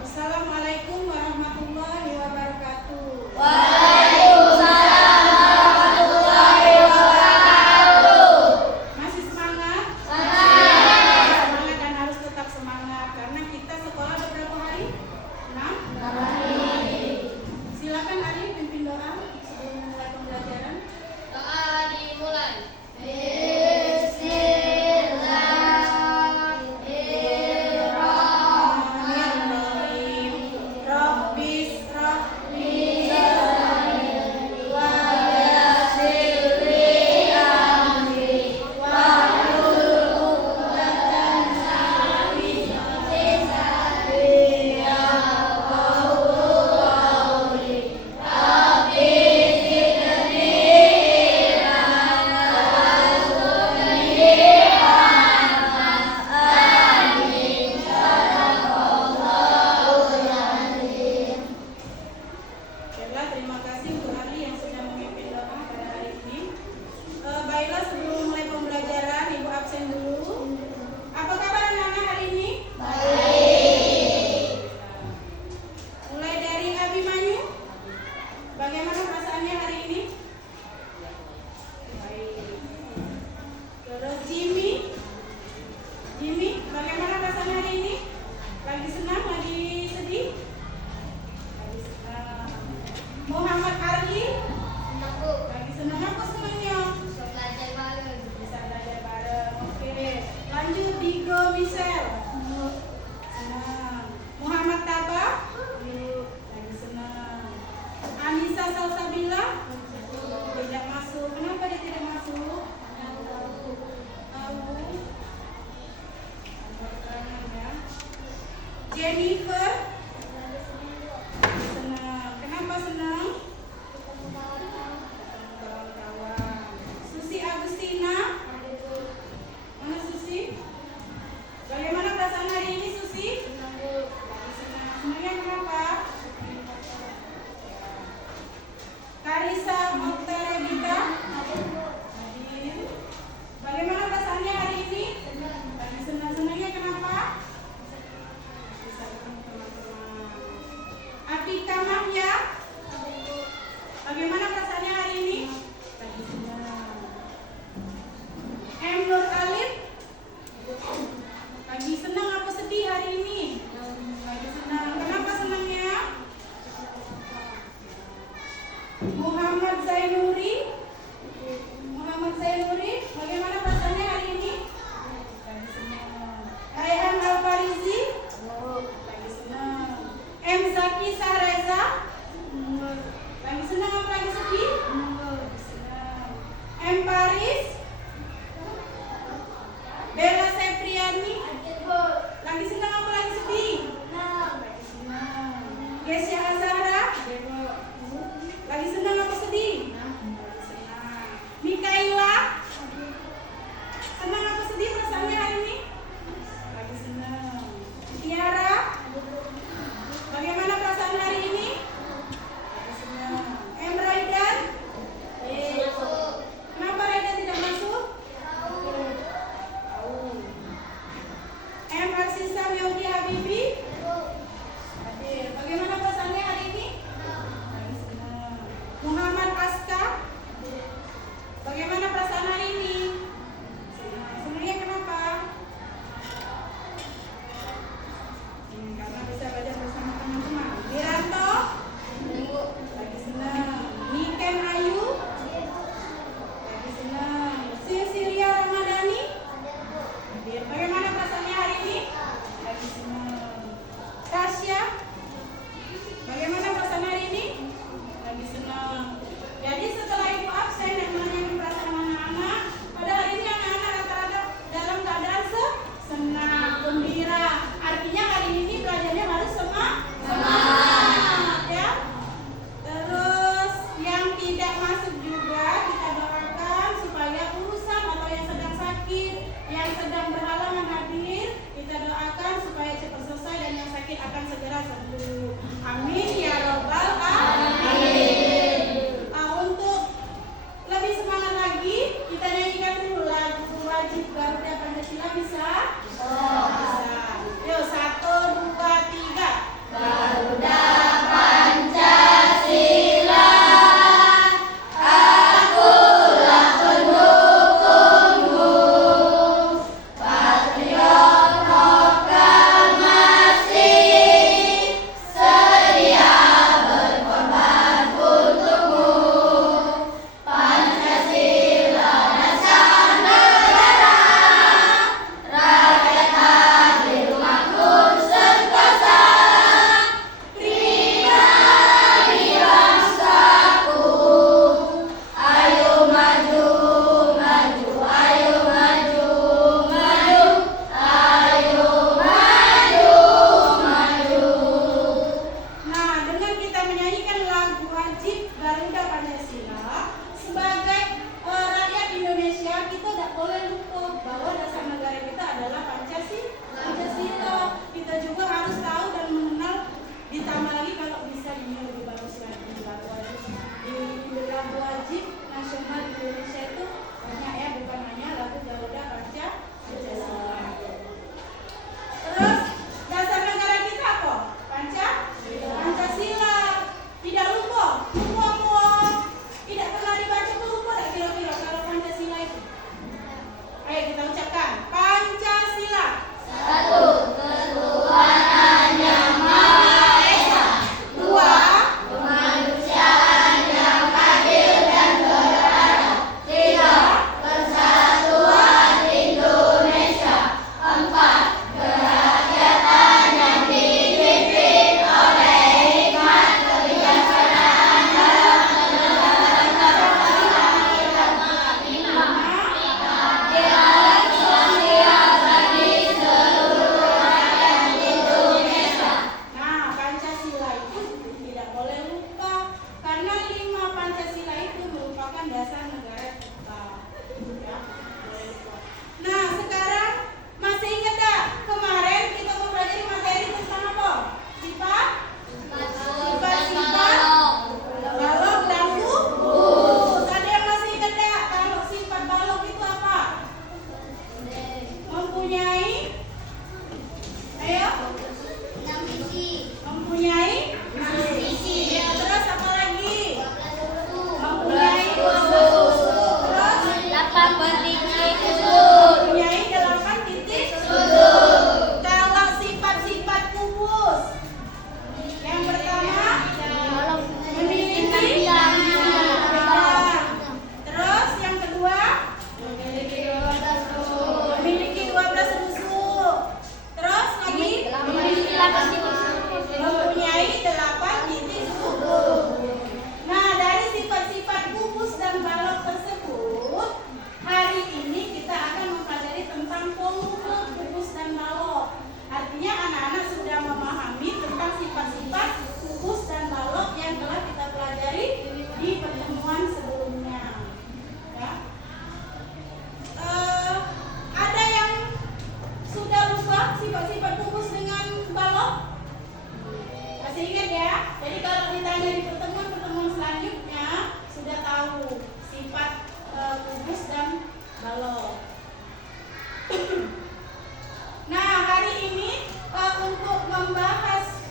Assalamualaikum warahmatullahi wabarakatuh. Waalaikumsalam warahmatullahi wabarakatuh. Masih semangat? Semangat. Semangat dan harus tetap semangat karena kita sekolah ada berapa hari? 6 hari. Silakan Ari pimpin doa sebelum mulai pembelajaran. Doa dimulai. Baiklah, terima kasih untuk Ali yang sudah memimpin doa pada hari ini. Baiklah, sebelum mulai pembelajaran, Ibu absen dulu. Apa kabar anak-anak hari ini? Baik. Mulai dari Abimanyu, bagaimana perasaannya hari ini? Baik. Terus Jimmy, bagaimana perasaannya hari ini? Lagi senang, lagi sedih? Lagi senang. Muhammad Arli, lagi senang apa senangnya? Belajar bareng. Bisa belajar bareng. Oke. Lanjut Digo Michelle. Senang. Muhammad Taba, lagi senang. Anissa Salsabila, tidak masuk. Kenapa dia tidak masuk? Tahu. Ada keterangan ya. Jennifer, senang. Kenapa senang? Kawan-kawan. Susi Agustina, mana Susi? Bagaimana perasaan hari ini Susi? Lagi senang. Senangnya kenapa? Karisa Mokhtar Gita, hadir. Bagaimana perasaannya hari ini? Lagi senang. Senangnya kenapa? Bisa ketemu teman-teman. Atika Mahya, bagaimana perasaannya hari ini? Lagi senang. M. Nur Alif, lagi senang apa sedih hari ini? Lagi senang. Kenapa senangnya? Muhammad Zainuri, bagaimana perasaannya hari ini? Lagi senang. Raihan Alfarizi, lagi senang. M. Zaki Sahreza, lagi senang apa lagi sedih? Lagi senang. M. Paris, Bella Sepriani, lagi senang apa lagi sedih? Lagi senang. Gesya Azahra, lagi senang apa sedih? Lagi senang. Mikaela, senang apa sedih perasaannya hari ini? Lagi senang. Tiara, bagaimana perasaan hari ini? Lagi senang. M. Raidan, kenapa Raidan tidak masuk? Tahu. M. Arsisa Yaudi Habibi, hadir. Bagaimana perasaannya hari ini? Lagi senang. Muhammad Aska, bagaimana perasaan hari ini? Senang. Senangnya kenapa? Karena bisa belajar bersama teman-teman. Wiranto, lagi senang. Niken Ayu, lagi senang. Cecilia Ramadhani, hadir. Bagaimana perasaannya hari ini? Lagi senang. mempunyai 8 titik suku. Nah, dari sifat-sifat kubus dan balok tersebut, hari ini kita akan mempelajari tentang volume kubus dan balok. Artinya anak-anak sudah memahami tentang sifat-sifat kubus dan balok yang telah kita pelajari di pertemuan sebelumnya. Ya. Ada yang sudah lupa sifat-sifat kubus dengan balok? Masih ingat ya? Jadi kalau ditanya di pertemuan-pertemuan selanjutnya sudah tahu sifat kubus dan balok. Nah, hari ini untuk membahas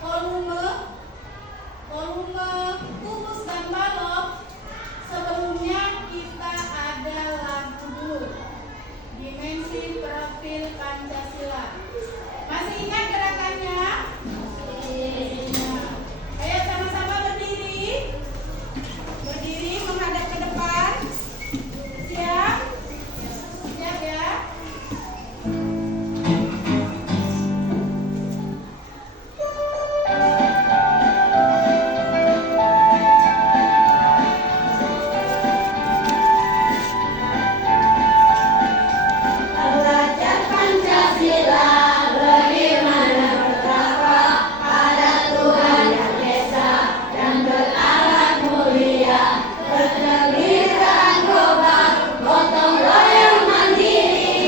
volume kubus dan balok, sebelumnya kita ada lagu dulu. Dimensi profil Pancasila. Masih ingat gerakannya? Ayo sama-sama berdiri. Berdiri menghadap ke depan. Siap? Siap ya? Belajar Pancasila, beriman dan bertakwa pada Tuhan Yang Esa dan berakhlak mulia, berkebudayaan global, gotong royong mandiri,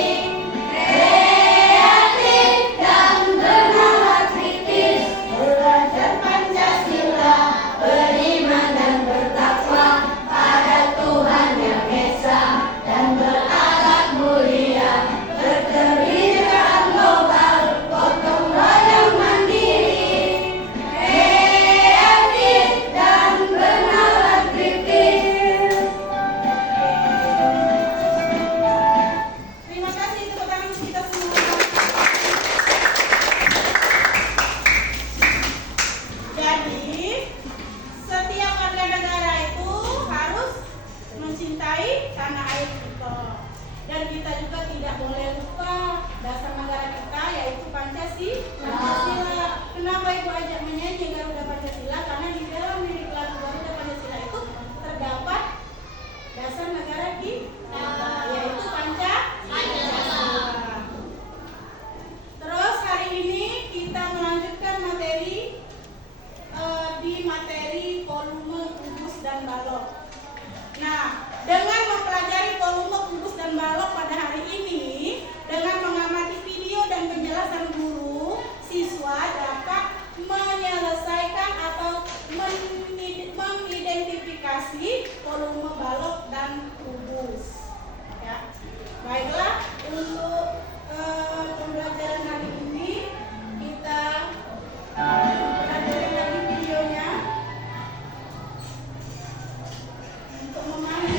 kreatif dan bernalar kritis. Belajar Pancasila, beriman dan bertakwa pada Tuhan Yang Esa dan berakhlak mulia, berkebudayaan global, gotong royong mandiri, kreatif dan bernalar kritis. Terima kasih, tepuk tangan untuk kita semua. Jadi, setiap warga negara itu harus mencintai tanah air kita. Dan kita juga tidak boleh lupa dasar negara kita, yaitu Pancasila. Kenapa Ibu ajak menyanyi Garuda Pancasila? Karena di dalam lirik lagu Garuda Pancasila itu terdapat dasar negara kita, yaitu Pancasila. Terus hari ini kita melanjutkan materi di materi volume kubus dan balok. Nah, dengan mempelajari volume kubus dan balok pada hari ini, dengan mengamati video dan penjelasan guru, siswa dapat menyelesaikan atau mengidentifikasi volume balok dan kubus. Ya. Baiklah, untuk pembelajaran hari ini kita pelajari lagi videonya. Untuk memahami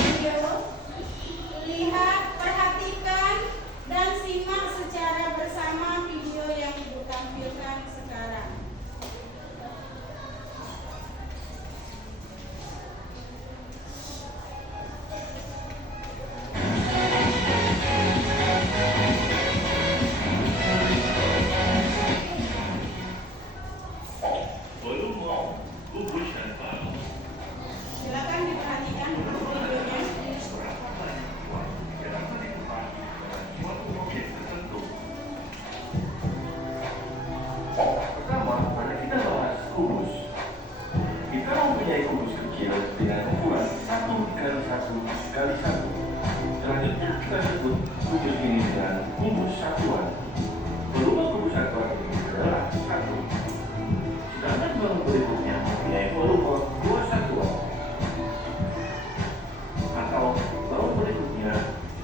video, lihat, perhatikan, dan simak secara bersama video yang Ibu tampilkan sekarang. Volume kubus dan balok Silakan diperhatikan videonya. dapat diketahui dalam suatu objek tertentu. Pertama, pada kita bahas kubus. Kita mempunyai kubus kecil dengan ukuran 1x1x1. Selanjutnya kita sebut kubus ini dengan kubus satuan. Volume kubus satuan ini adalah 1. Sedangkan volume berikutnya mempunyai volume 2 satuan. Atau volume berikutnya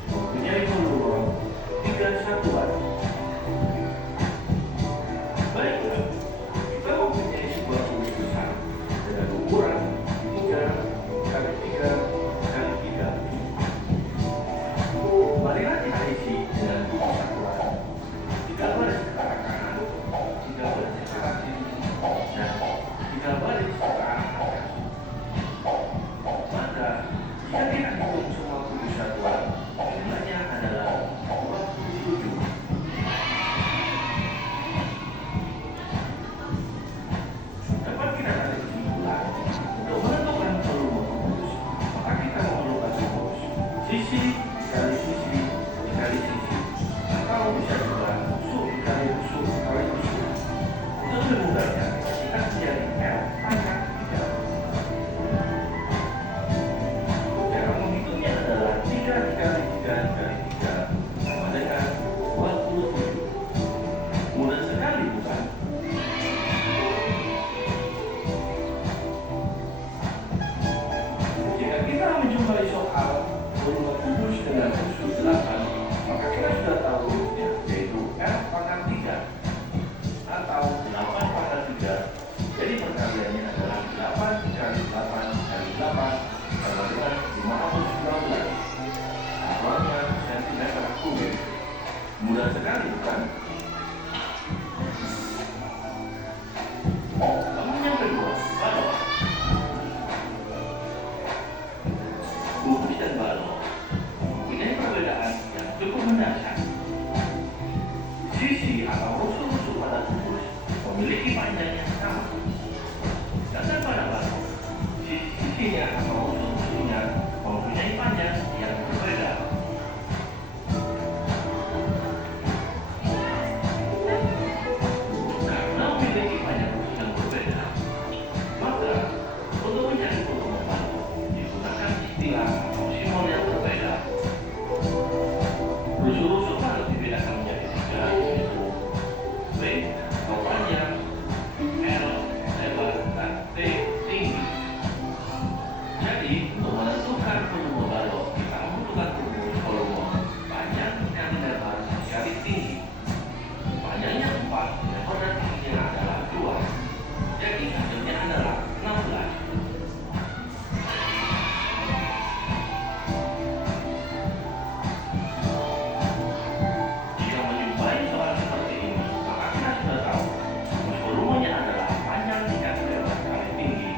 mempunyai volume 3 satuan. Baiklah, kita mempunyai sebuah kubus besar dengan ukuran 3x3x3. Marilah kita isi dengan kubus satuan. Atau bisa juga busuk dikali busuk dikali busuk. Untuk lebih mudahnya, kita cari L pangkat 3. Cara menghitungnya adalah 3 dikali 3 dikali 3 sama dengan 27. Mudah sekali, bukan? Jika kita menjumpai soal volume kubus dengan unsur 8, maka kita sudah tahu rumusnya, yaitu L pangkat 3 atau 8 pangkat 3. Jadi perkaliannya adalah 8 dikali 8 dikali 8 sama dengan 519. Satuannya sentimeter kubik. Mudah sekali, bukan? Oh, namun yang kedua, balok. Kubus dan balok mempunyai perbedaan yang cukup mendasar. Sisi atau rusuk-rusuk pada kubus memiliki panjang yang sama. Sedangkan pada balok, sisi-sisinya atau rusuk-rusuknya mempunyai panjang yang berbeda. Karena memiliki panjang rusuk yang berbeda, maka untuk mencari volume balok digunakan istilah atau simbol yang berbeda. Rusuk-rusuk balok dibedakan menjadi 3, yaitu B atau panjang, L lebar, dan T tinggi. Jadi untuk menentukan volume balok kita membutuhkan rumus volume panjang dikali lebar dikali tinggi. Panjangnya 4, lebar dan tingginya adalah 2. Jadi hasilnya adalah 16. Jika menjumpai soal seperti ini, maka kita sudah tahu rumus volumenya adalah panjang dikali lebar dikali tinggi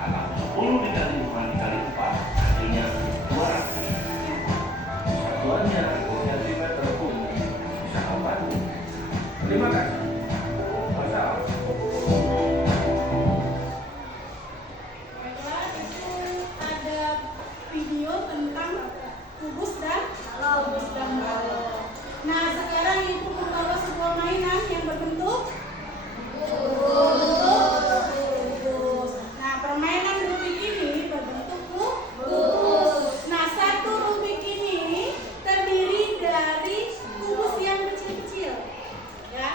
atau 10 dikali 5 dikali 4, hasilnya 200. Satuannya sentimeter kubik. Bisa membantu. Terima kasih. Wassalam. Baiklah, itu ada video tentang kubus dan balok. Nah, sekarang ibu membawa sebuah mainan yang berbentuk kubus. Nah, permainan Rubik ini berbentuk kubus. Nah, satu Rubik ini terdiri dari kubus yang kecil-kecil, ya.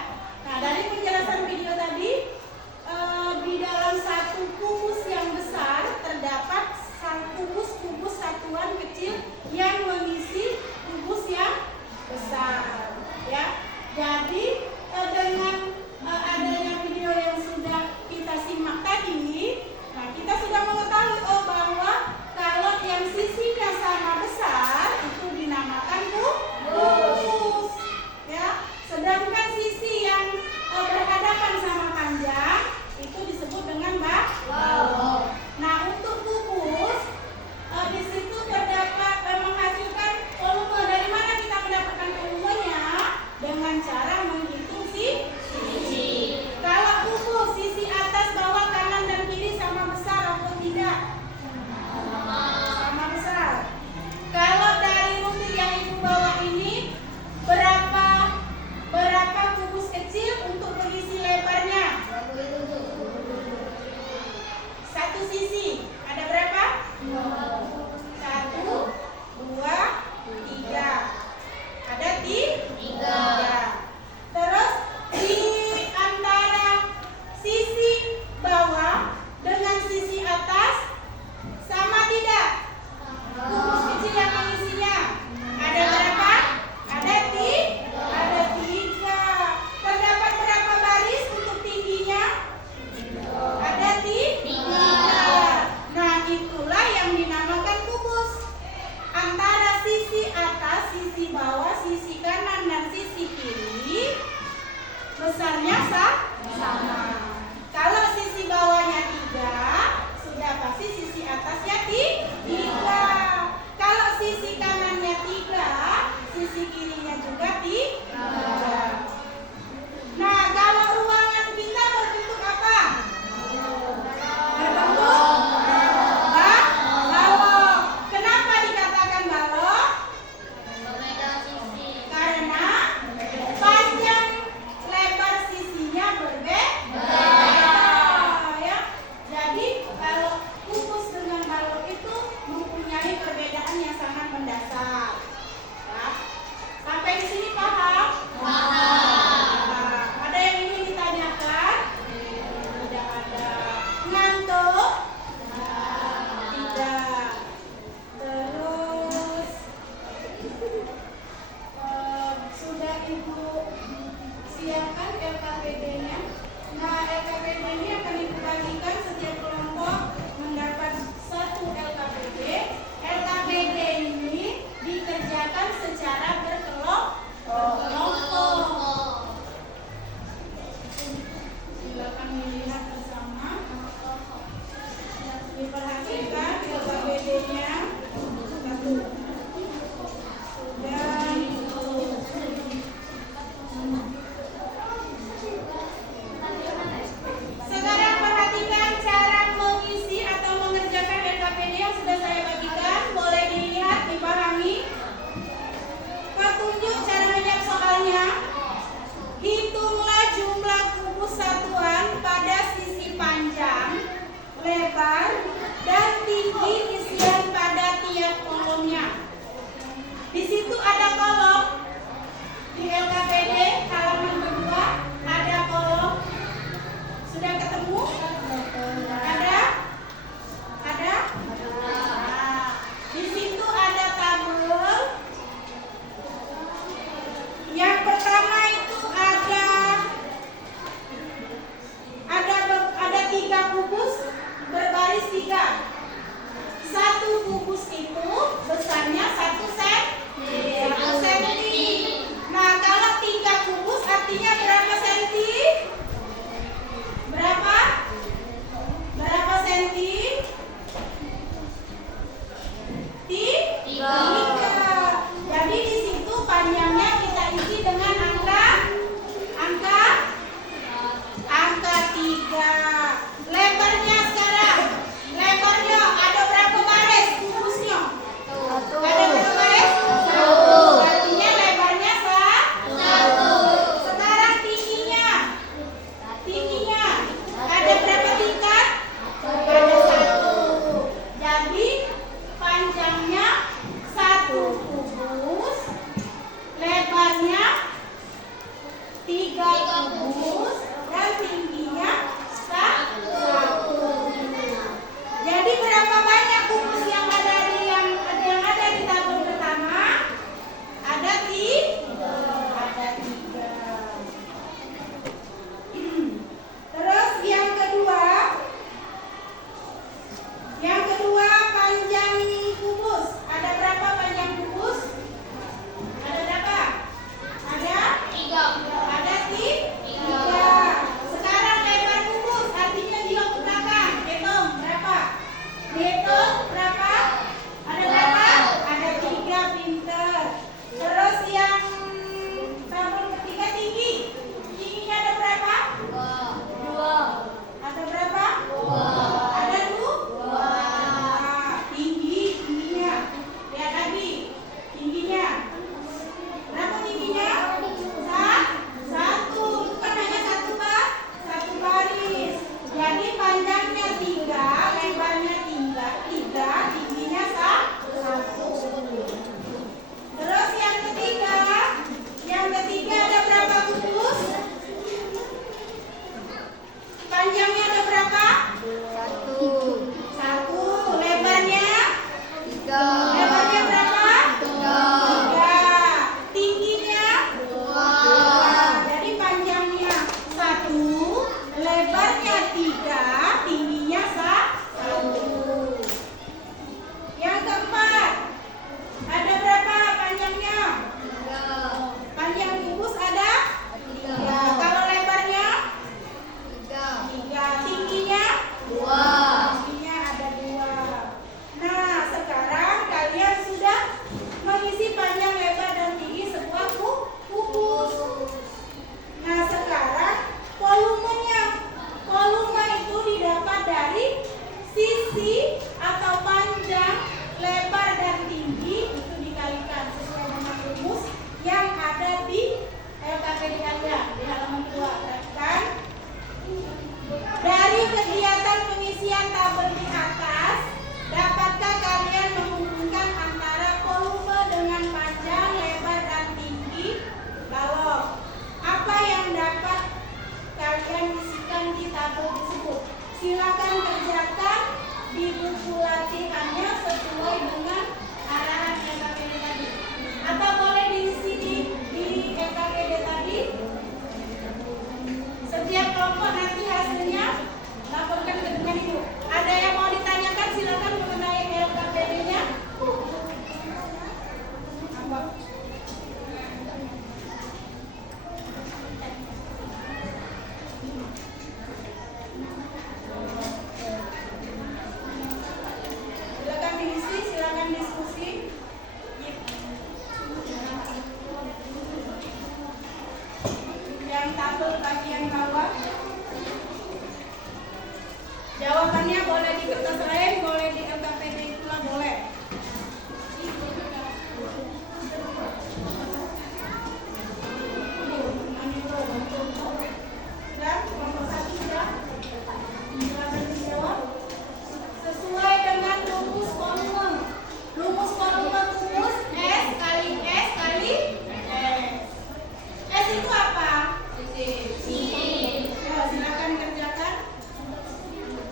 Yang pertama itu ada 3 kubus berbaris 3. Satu kubus itu besarnya 1 senti. Nah, kalau 3 kubus artinya berapa senti? Berapa senti? 3. Jadi di situ panjangnya kita isi dengan angka 3. Lebarnya sekarang. Lebarnya ada berapa baris kubusnya? Ada berapa baris? 1. Artinya lebarnya 1. Sekarang tingginya. Ada berapa tingkat? Ada 1. Jadi panjangnya 1 kubus, lebarnya 3 kubus, dan tingginya 1. Jadi berapa banyak kubus yang ada di tabel pertama? Ada 3. Terus yang kedua panjang kubus. Ada berapa panjang kubus? Ada berapa? Ada 3. Sekarang lebar kubus artinya dia ke belakang. Hitung berapa? Ada berapa? Ada 3, pinter. Terus yang tabel ketiga tingginya ada berapa? 2. Ada berapa? 2. Ada 2. Tingginya. Lihat lagi. Tingginya. Berapa tingginya? 1. Bukan hanya 1 baris. Jadi panjangnya 3, lebarnya 3, tingginya 1. Terus yang ketiga ada berapa kubus? Panjangnya ada berapa? 1. Lebarnya? Lebarnya berapa? 3. Tingginya? 2. Jadi panjangnya 1, lebarnya 3, tingginya 1. Yang keempat, ada berapa panjangnya? Panjang kubus ada 3. Kalau lebarnya? 3. Tingginya? 2. Tingginya ada 2. Nah, sekarang kalian sudah mengisi panjang, lebar, dan tinggi sebuah kubus. Nah, sekarang volumenya. Volume itu didapat dari sisi atau panjang, lebar, dan tinggi itu dikalikan sesuai dengan rumus yang ada di LKPD kalian di halaman 2. Perhatikan. Dari kegiatan pengisian tabel di atas, dapatkah kalian menghubungkan antara volume dengan panjang, lebar, dan tinggi balok? Apa yang dapat kalian isikan di tabel tersebut? Silakan kerjakan di buku latihannya sesuai dengan arahan LKPD tadi. Atau boleh diisi di LKPD tadi. Setiap kelompok nanti hasilnya laporkan ke dengan ibu. Ada yang mau ditanyakan silakan mengenai LKPD-nya. Silakan diisi, silakan diskusi. Yang tabel bagian bawah. Jawabannya boleh di kertas lain, boleh di LKPD itulah boleh. Dan nomor 1 sudah. Silakan dijawab. Sesuai dengan rumus volume. Rumus volume kubus S kali S kali S. S itu apa? Ya, silakan kerjakan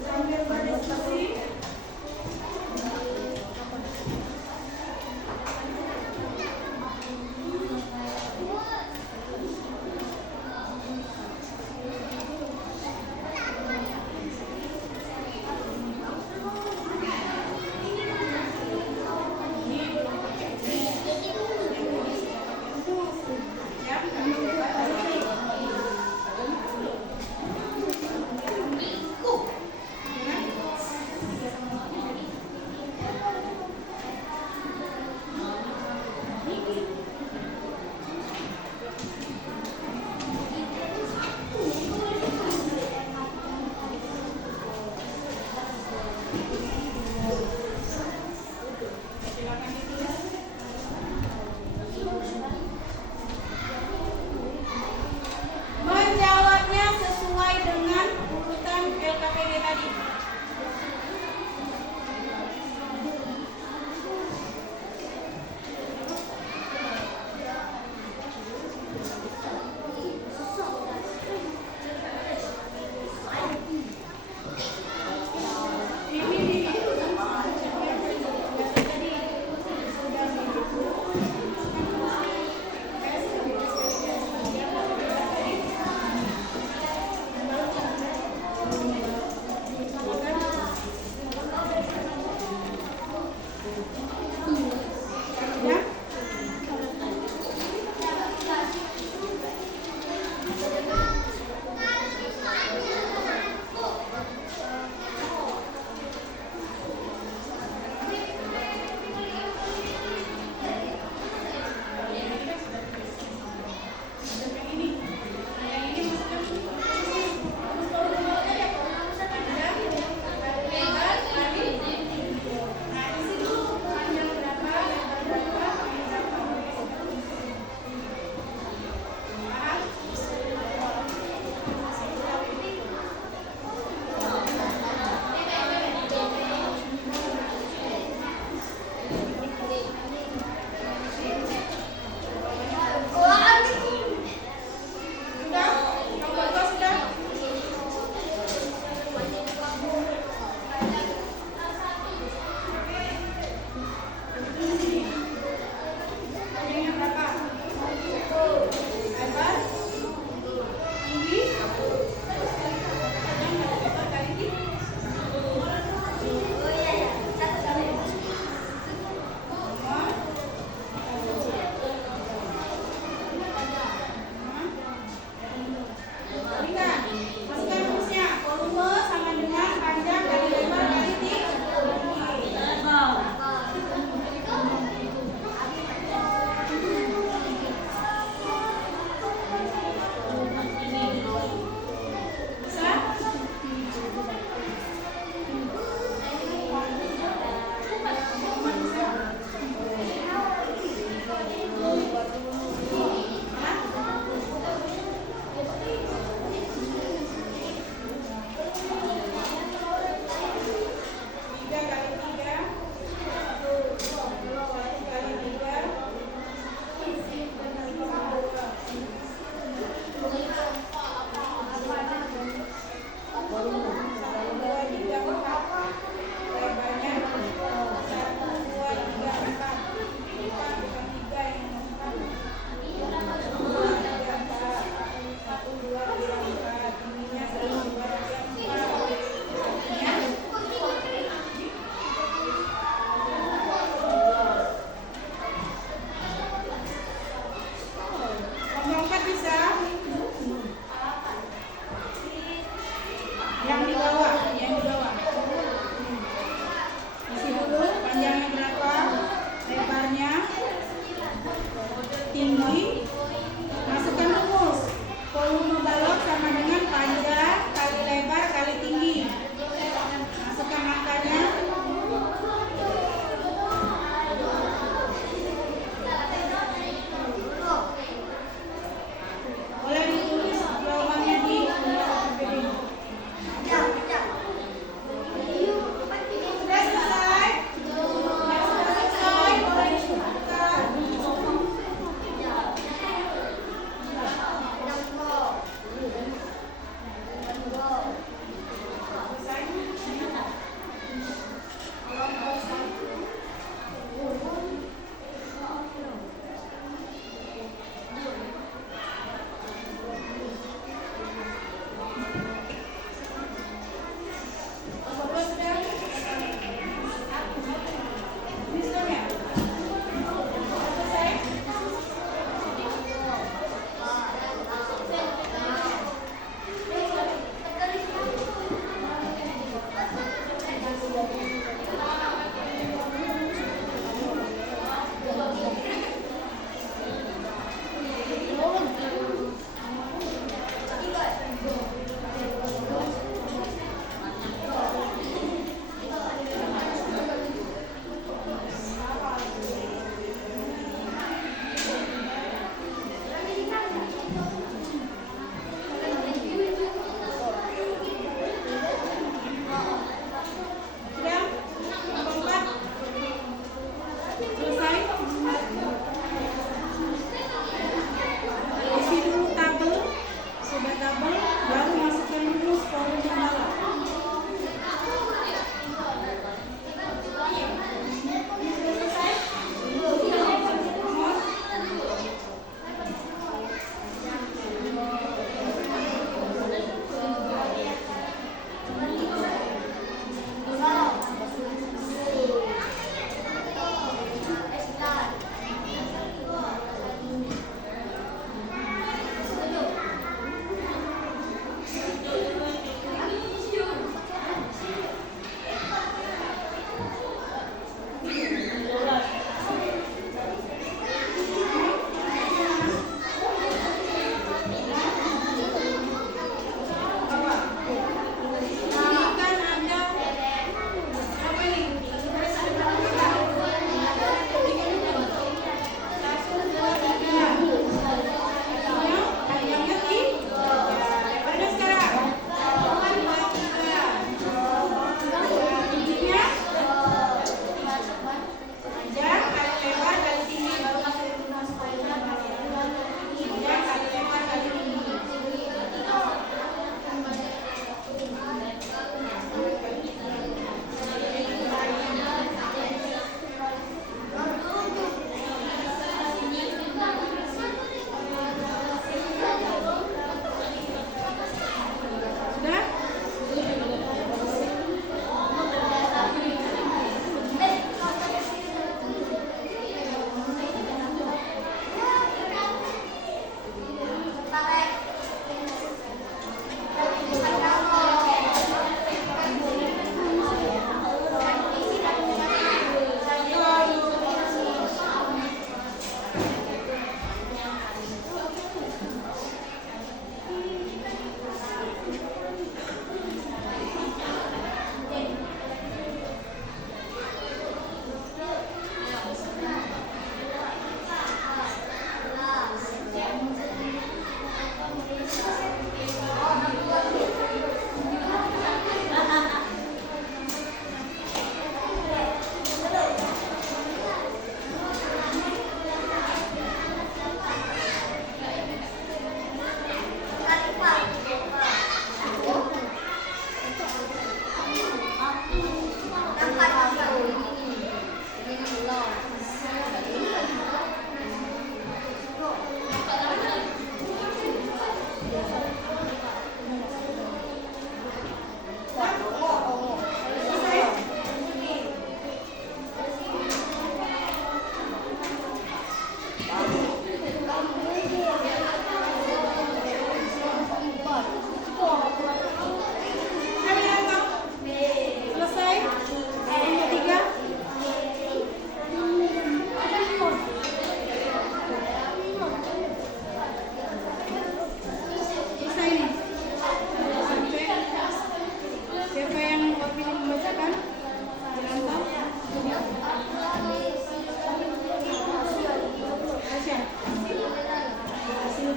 sambil berdiskusi.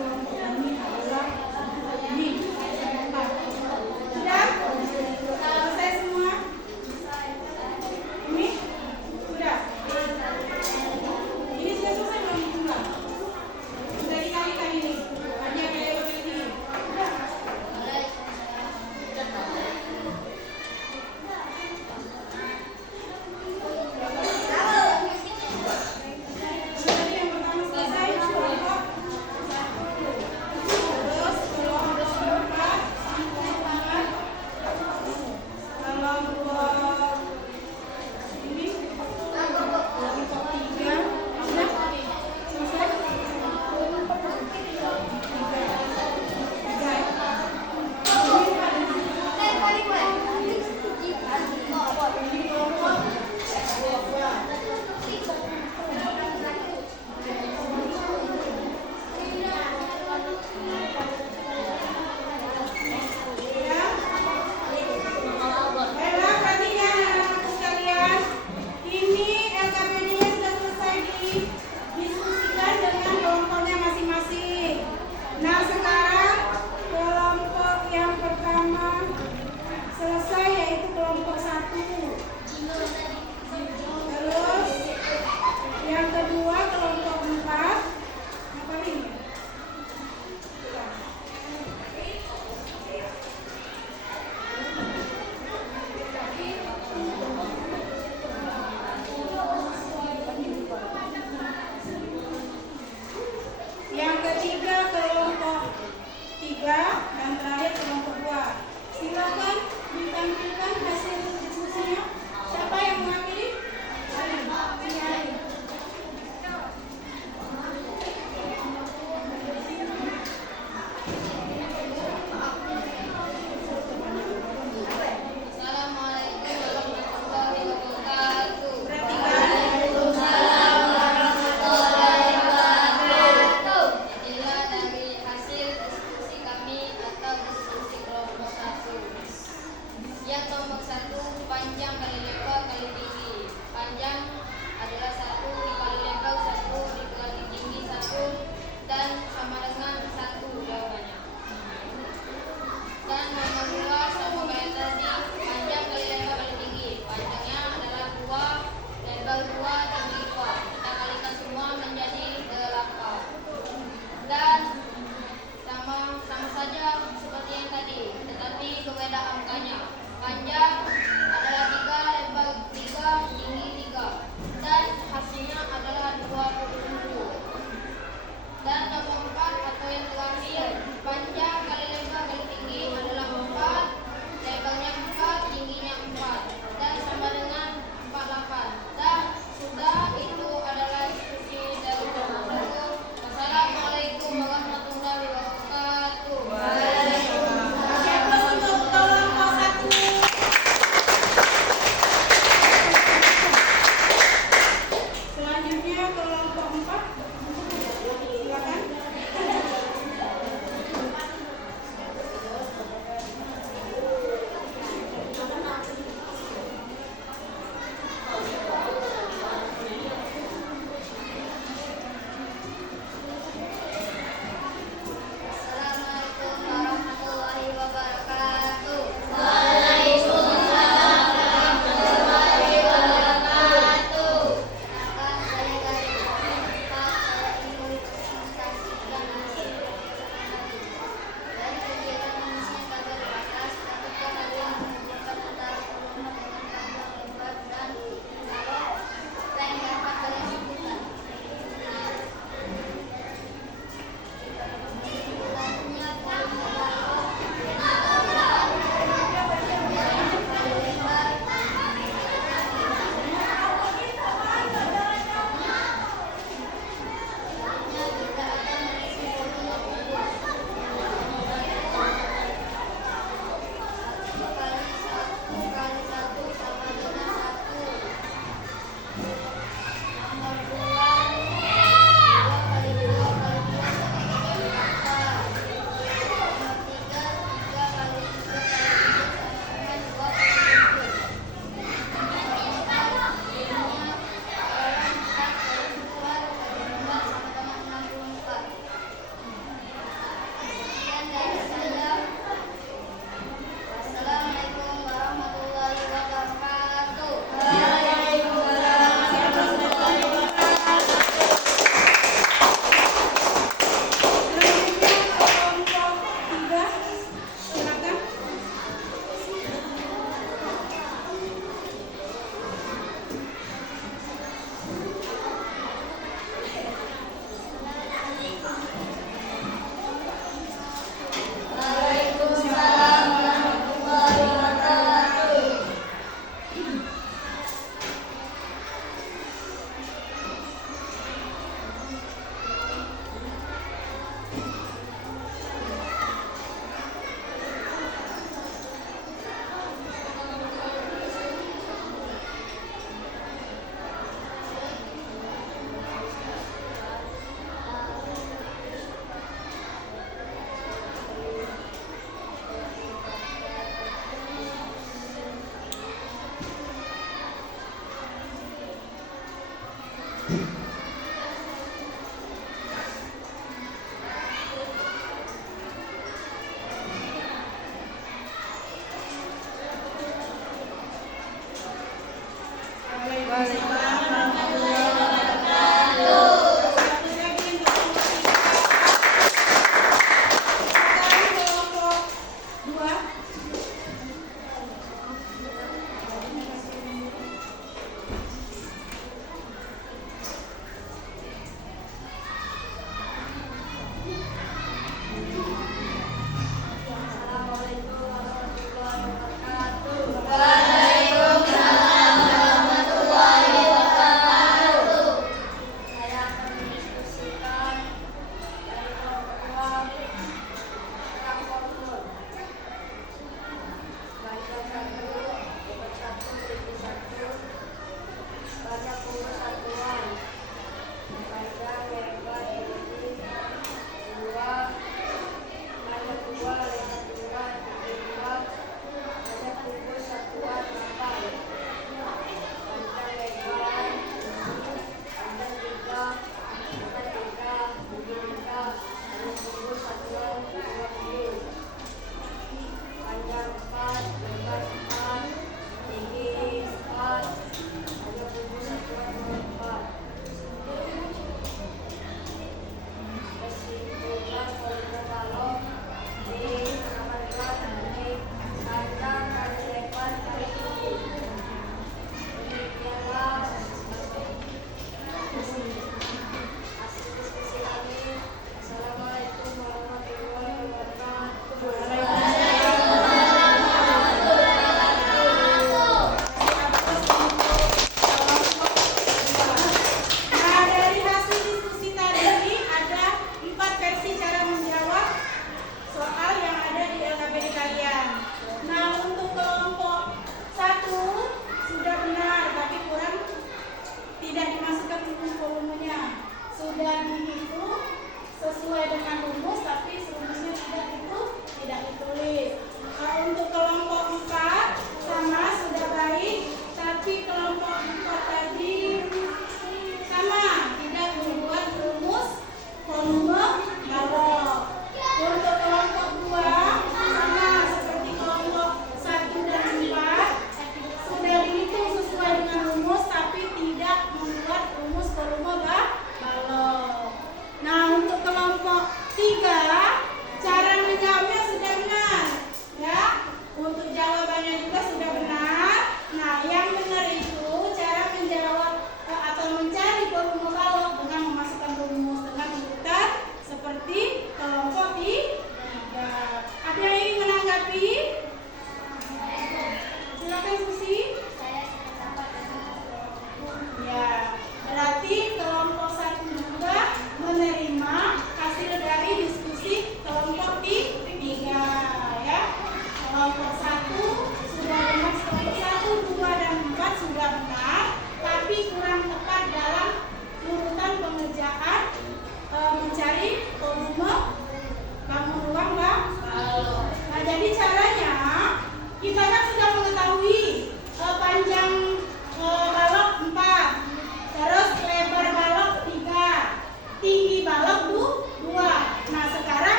kelompok kami adalah ini. Sudah? Selesai semua? Ini? Sudah? Ini sudah selesai belum jumlah? Sudah dikalikan ini? Hanya kayak begini. Sudah? Tadi yang pertama selesai kelompok 1. Terus kelompok 4 sampai dengan kelompok ini kelompok 3 sudah selesai. Baiklah, perhatikan anak-anakku sekalian. Ini LKPD-nya sudah selesai didiskusikan dengan kelompoknya masing-masing. Nah, sekarang kelompok yang pertama selesai, yaitu kelompok 1. Terus yang kedua kelompok 4. Apa ini? Yang ketiga kelompok 3 dan terakhir kelompok 2. Silakan ditampilkan hasil diskusinya. Siapa yang mewakili? Assalamualaikum warahmatullahi wabarakatuh. Inilah dari hasil diskusi kami atau diskusi kelompok 1. Yang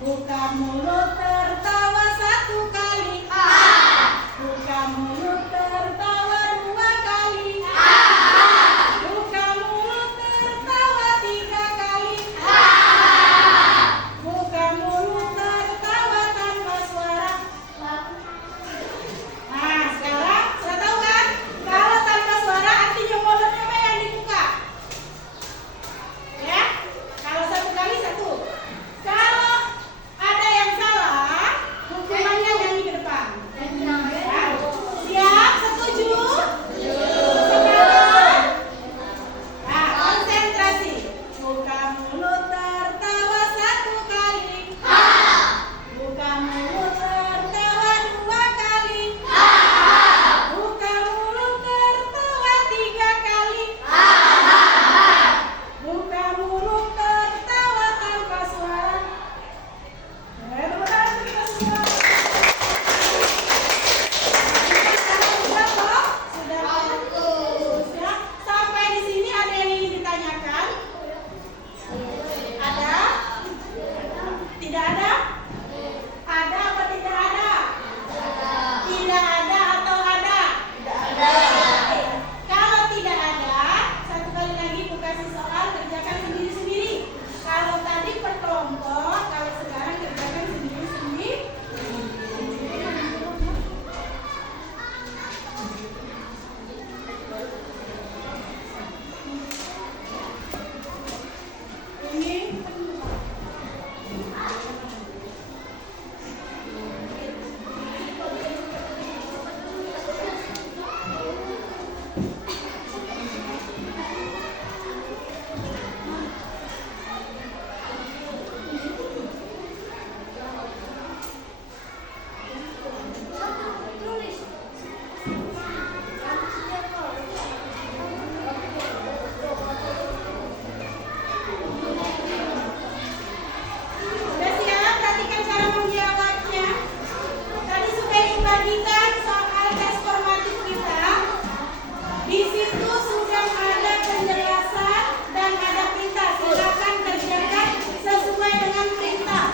Buka mulut tertawa satu kali. Buka mulut tertawa dua kali. Buka mulut tertawa tiga kali. Buka mulut tertawa tanpa suara. Nah, sekarang sudah tahu kan? Kalau tanpa suara artinya mulutnya apa yang dibuka? Ya? Kalau satu kali satu. Kalau ada yang salah, hukumannya nyanyi ke depan. Ya? Siap? Setuju? Sekarang? Nah, konsentrasi. Buka mulut tertawa satu kali. Buka mulut tertawa dua kali. Buka mulut tertawa tiga kali. Buka mulut tertawa tanpa suara. Tepuk tangan untuk kita semua. Sudah toh? Sudah bagus ya. Sampai di sini ada yang ingin ditanyakan? Ada? Tidak ada? Ada apa tidak ada? Tidak ada atau ada? Oke. Kalau tidak ada, satu kali lagi Bu kasih soal, kerjakan sendiri-sendiri. Kalau tadi per kelompok, kalau sekarang kerjakan sendiri-sendiri. Ini sudah siap? Perhatikan cara menjawabnya. Tadi sudah dibagikan soal tes formatif kita. Di situ sudah ada penjelasan dan ada perintah. Silakan kerjakan sesuai dengan perintah.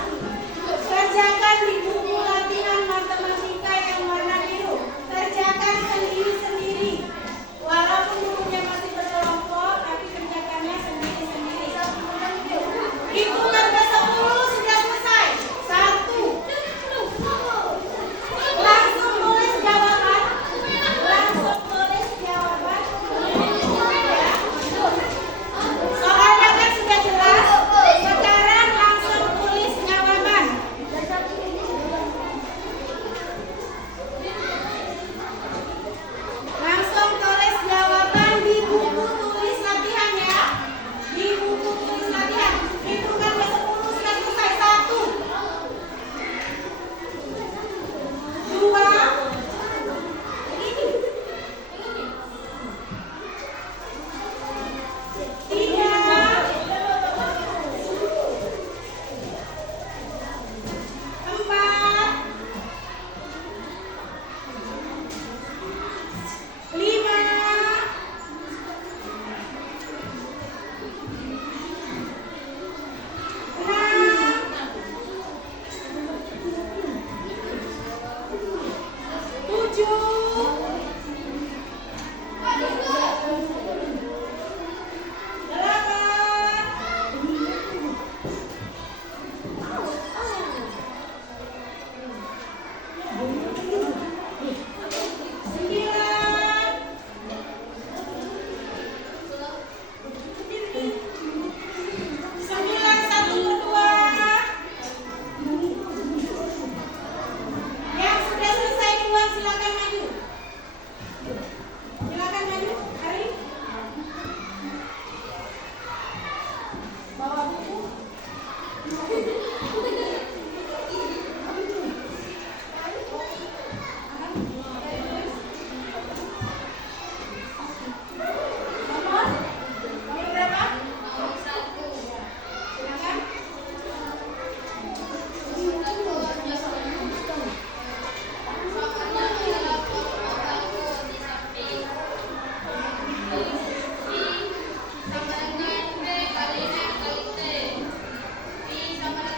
Kerjakan di buku latihan matematika yang warna biru. Kerjakan sendiri-sendiri. Walaupun bukunya masih berkelompok, tapi kerjakannya sendiri-sendiri. Hitungan ke 10 sudah selesai. 1. Langsung tulis jawaban. Langsung tulis jawaban. Ya. Soalnya kan sudah jelas. Sekarang langsung tulis jawaban. Langsung tulis jawaban di buku tulis latihan ya. Di buku tulis latihan. Hitungan ke 10 sudah selesai. 1. 2. sama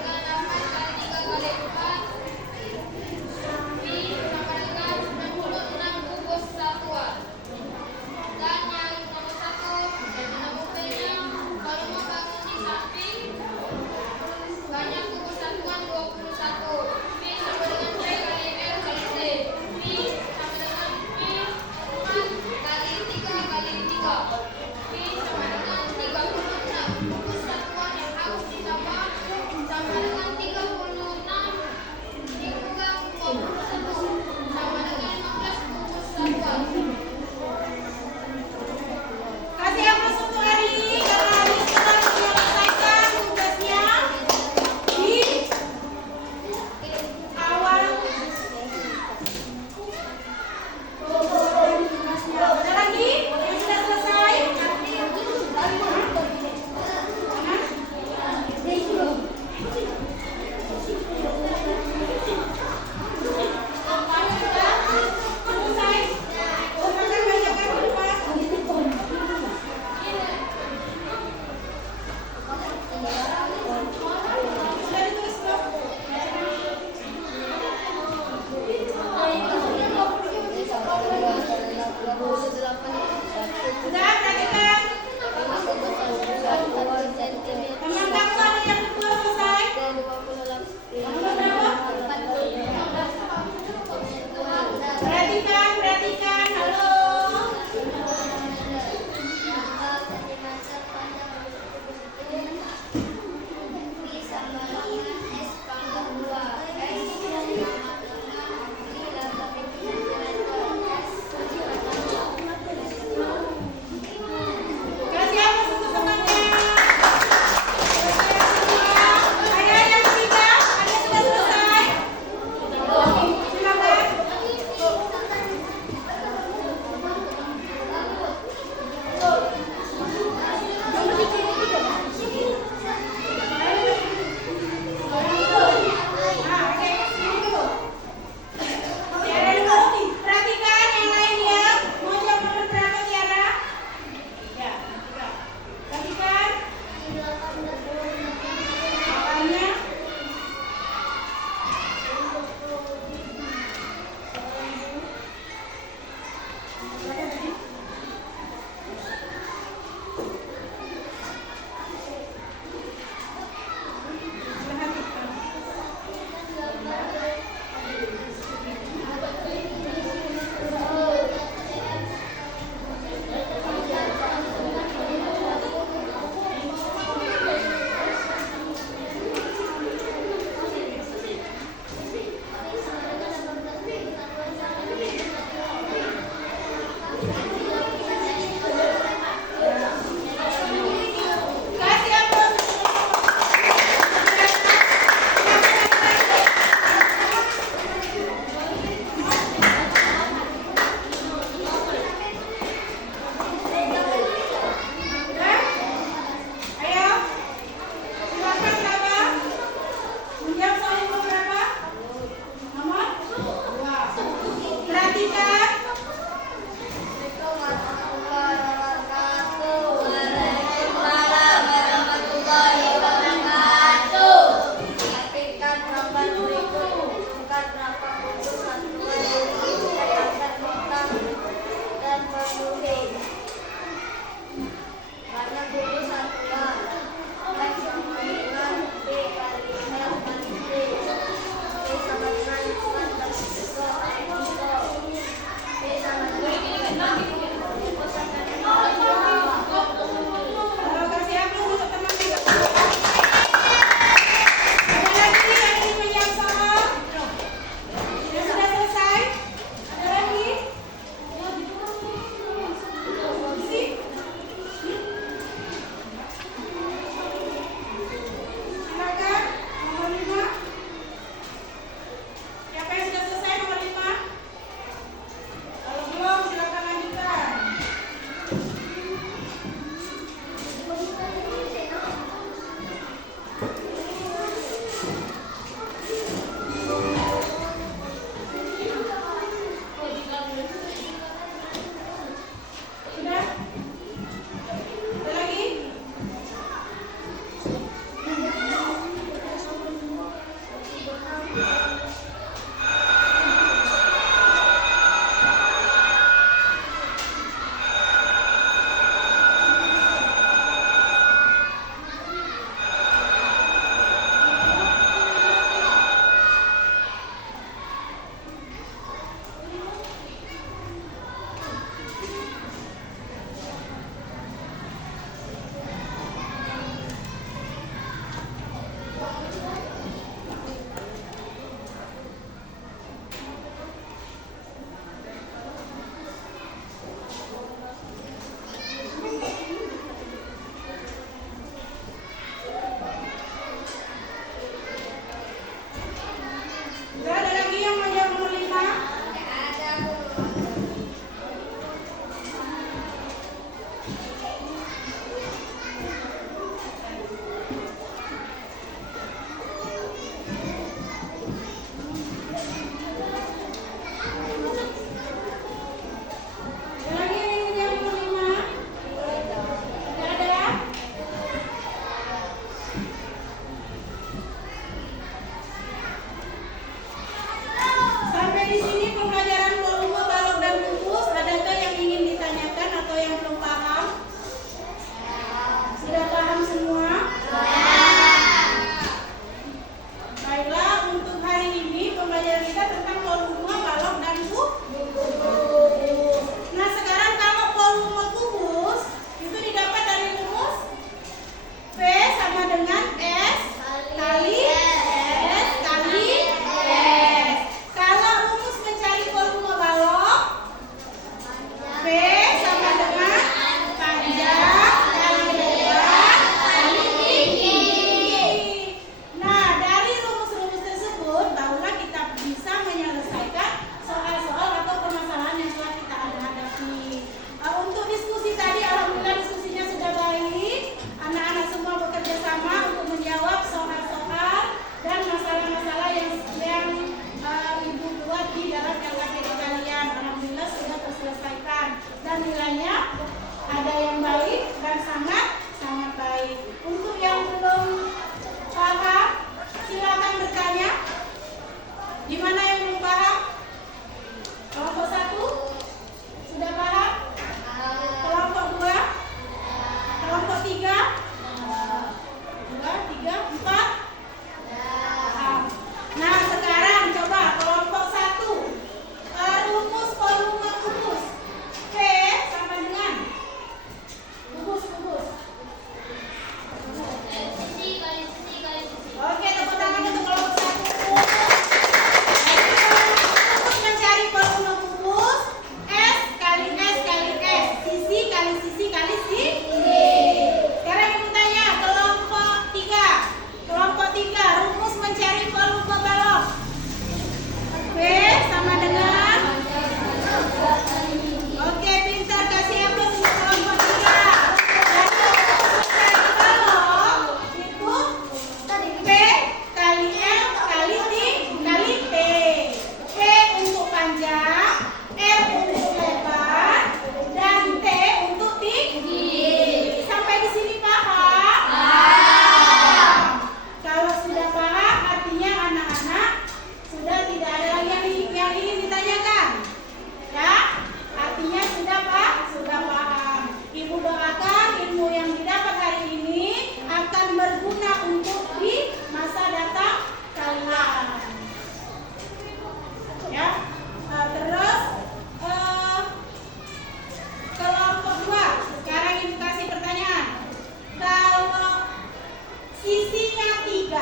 3,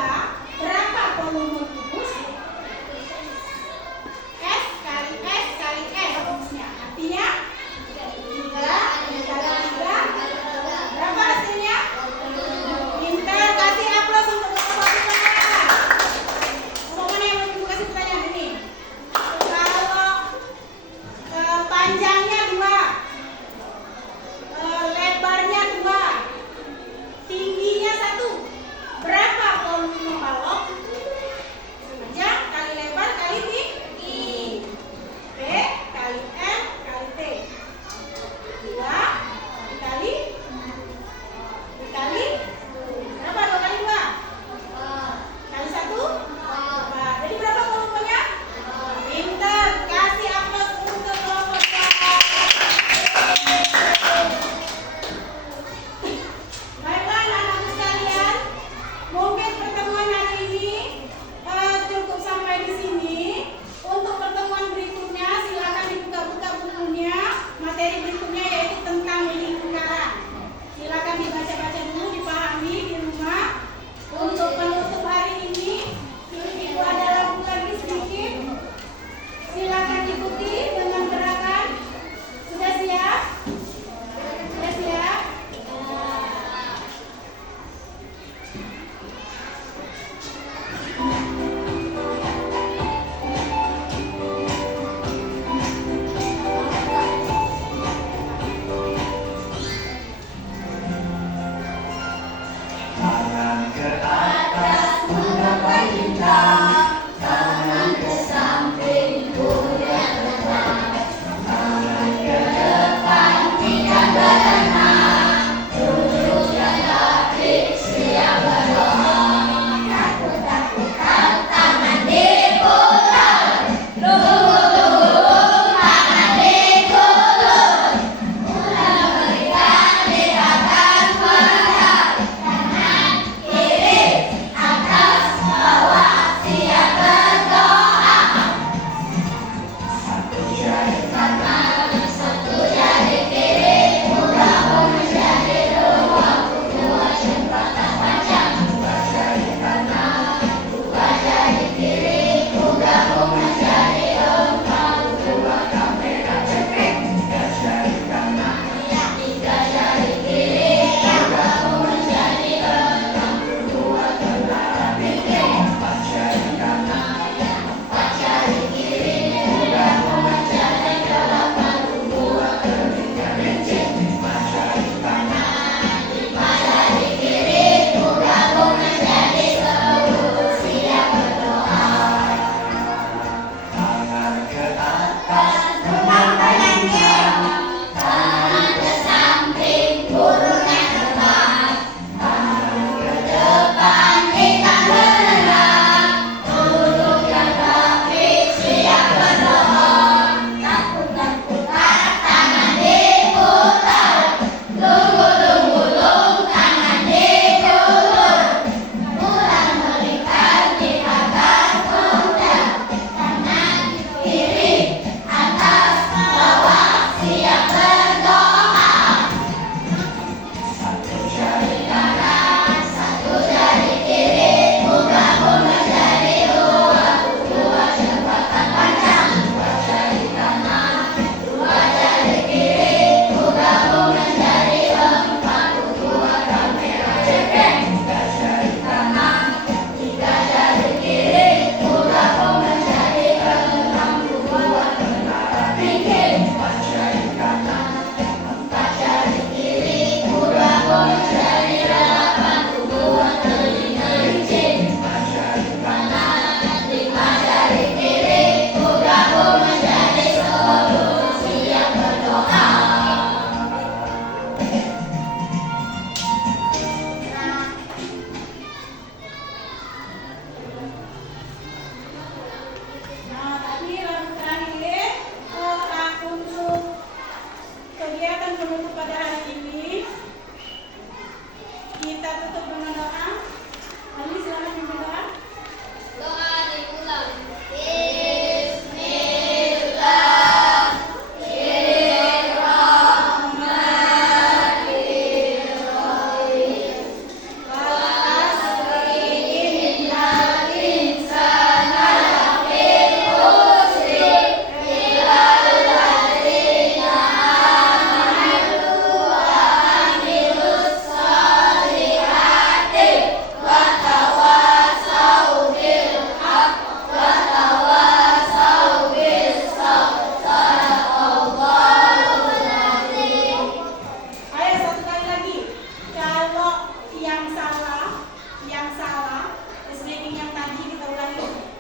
berapa volume kubus? S kali S rumusnya. Artinya 3 kali 3. Berapa hasilnya? Pintar, kasih aplaus untuk Bapak kita. Mau mana yang mau kasih pertanyaan ini? Kalau panjangnya 2, lebarnya 2, tingginya 1, berapa volume balok?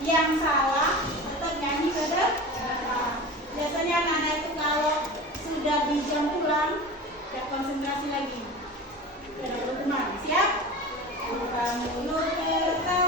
Yang salah tetap nyanyi ke depan. Biasanya anak-anak itu kalau sudah di jam pulang, ya konsentrasi lagi. Tidak berteman. Siap? Buka mulut bertahan.